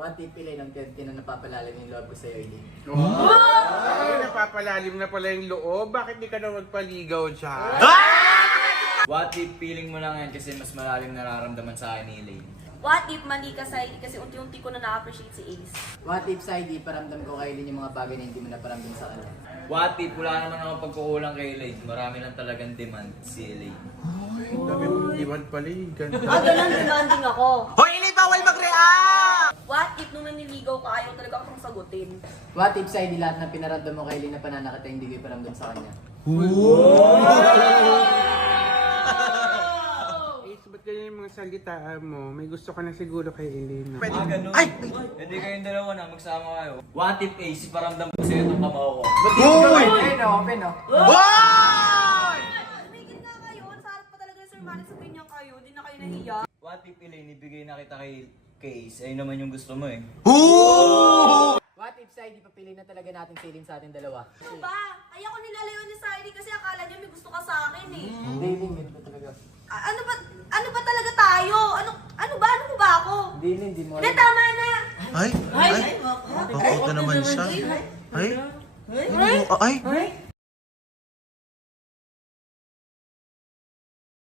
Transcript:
What if pilay ng 30 na napapalalim yung loob ko sa'yo, Eileen? Ay, napapalalim na pala yung loob. Bakit di ka na magpaligaw dyan? What if feeling mo lang yan kasi mas malalim nararamdaman sa akin ni Elaine? What if mali ka sa kasi unti-unti ko na na-appreciate si Ace? What if sa hindi paramdam ko kay Eileen yung mga bagay na hindi mo naparamdam sa kanya? What if wala naman ako pagkukulang kay Elaine? Marami lang talagang demand si Elaine. Ay, dami mong diwan pala yung ganda. Ganun demanding ako. Hoy, Elaine, bawal mag-react! What if nung naniligaw ka, ayaw talaga akong sagutin? What if sa hindi lahat ng pinaramdam mo kay Eileen na pananakit ay hindi ko iparamdam sa kanya? Ace, ba't ganyan yung mga salitaan mo? May gusto ka na siguro kay Elena. Ganun. Ay! Hindi kayong dalawa na, magsama kayo. What if Ace, paramdam ko sa'yo itong kamao ko? Hoy! Open, no? Hoy! Tumigil nga kayo. Sa harap pa talaga Sir Manny, sabihin niya kayo. Hindi na kayo nahiya. What if Elaine, ibigay na kita kay Ace? Ayun naman yung gusto mo eh. What if sa hindi papili na talaga natin si Eileen sa ating dalawa? Ano ba? Ayaw ko nilalayo ni Saidi kasi akala niya may gusto ka sa akin eh. Hindi, Eileen, ganito talaga. Ano ba talaga tayo? Ano mo ba ako? Hindi, Eileen, hindi mo Hindi, alam. tama na! Ay! Ay! Bakit na naman siya? Ay! Ay! Ay!